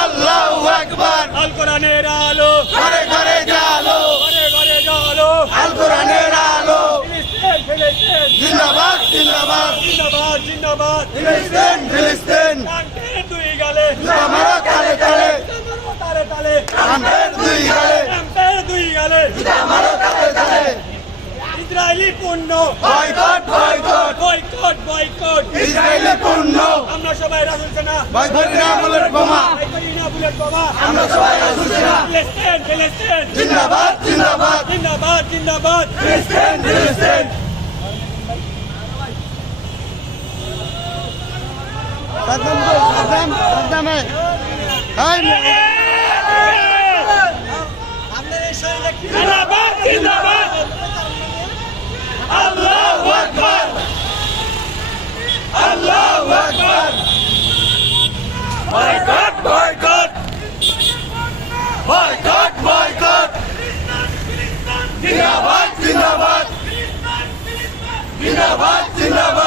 আল্লাহু আকবার। আল কোরআনের আলো ঘরে ঘরে জালো, ঘরে ঘরে জালো। আল কোরআনের আলো। ফিলিস্তিন জিন্দাবাদ জিন্দাবাদ জিন্দাবাদ জিন্দাবাদ। ফিলিস্তিন ফিলিস্তিন কান্তের দুই গালে আমারও তালে তালে তালে তালে কান্তের দুই গালে কান্তের দুই গালে আমারও তালে তালে। ইসরায়েলি পণ্য boycott boycott boycott boycott. Israeli পণ্য আমরা সবাই রাসূল সেনা বয়কট না বুলেট বোমা বুলেট বোমা আমরা সবাই রাসূল সেনা। ফিলিস্তিন ফিলিস্তিন জিন্দাবাদ জিন্দাবাদ জিন্দাবাদ জিন্দাবাদ। ফিলিস্তিন ফিলিস্তিন কদম কদম কদম है জিন্দাবাদ জিন্দাবাদ। আল্লাহু আকবার আল্লাহু আকবার। Boycott boycott boycott boycott. জিন্দাবাদ জিন্দাবাদ জিন্দাবাদ জিন্দাবাদ।